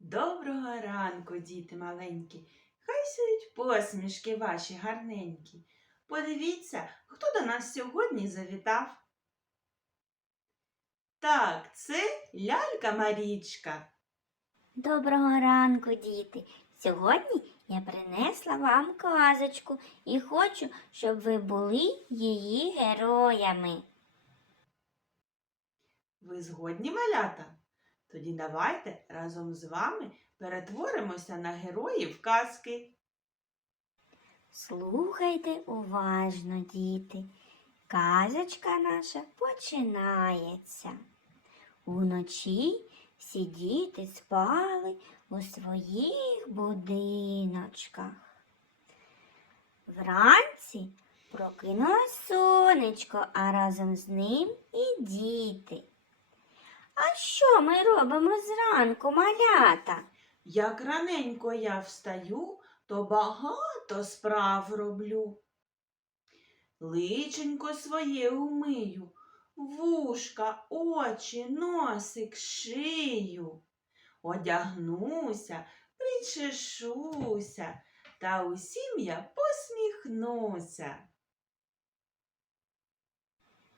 Доброго ранку, діти маленькі. Хай сяють посмішки ваші гарненькі. Подивіться, хто до нас сьогодні завітав. Так, це лялька Марічка. Доброго ранку, діти! Сьогодні я принесла вам казочку і хочу, щоб ви були її героями. Ви згодні, малята? Тоді давайте разом з вами перетворимося на героїв казки. Слухайте уважно, діти. Казочка наша починається. Уночі всі діти спали у своїх будиночках. Вранці прокинулось сонечко, а разом з ним і діти. А що ми робимо зранку, малята? Як раненько я встаю, то багато справ роблю. Личенько своє умию, вушка, очі, носик, шию. Одягнуся, причешуся, та усім я посміхнуся.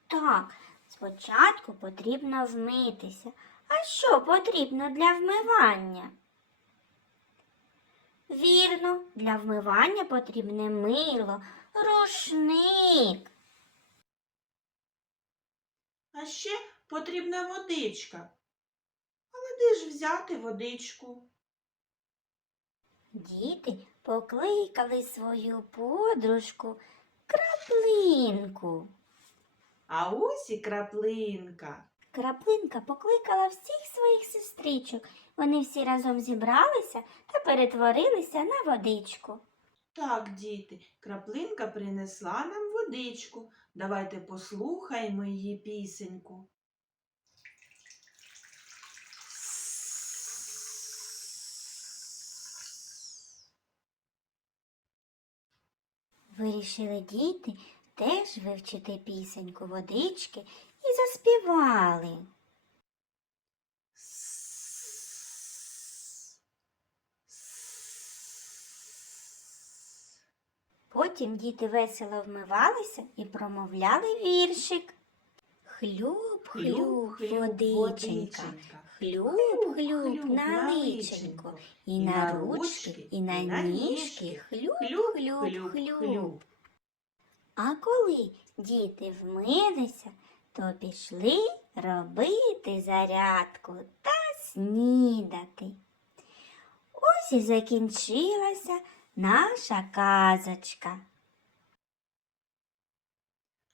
Так, спочатку потрібно вмитися. А що потрібно для вмивання? Вірно, для вмивання потрібне мило, рушник. А ще потрібна водичка. Але де ж взяти водичку? Діти покликали свою подружку краплинку. А ось і краплинка. Краплинка покликала всіх своїх сестричок. Вони всі разом зібралися та перетворилися на водичку. Так, діти, краплинка принесла нам водичку. Давайте послухаємо її пісеньку. Вирішили діти теж вивчити пісеньку водички і заспівали. Потім діти весело вмивалися і промовляли віршик. Хлюб, хлюб, водиченька, хлюб, хлюб, на личенько, і на ручки, і на ніжки, хлюб, хлюб, хлюб. А коли діти вмилися, то пішли робити зарядку та снідати. Ось і закінчилася наша казочка.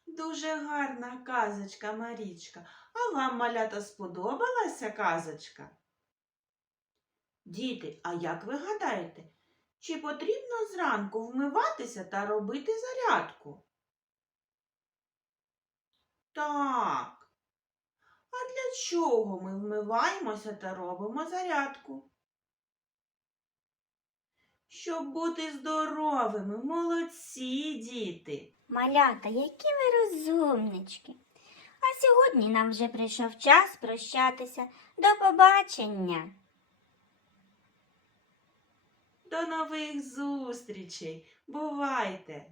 Дуже гарна казочка, Марічка. А вам, малята, сподобалася казочка? Діти, а як ви гадаєте, чи потрібно зранку вмиватися та робити зарядку? Так. А для чого ми вмиваємося та робимо зарядку? Щоб бути здоровими, молодці діти. Малята, які ви розумнички. А сьогодні нам вже прийшов час прощатися. До побачення. До нових зустрічей. Бувайте!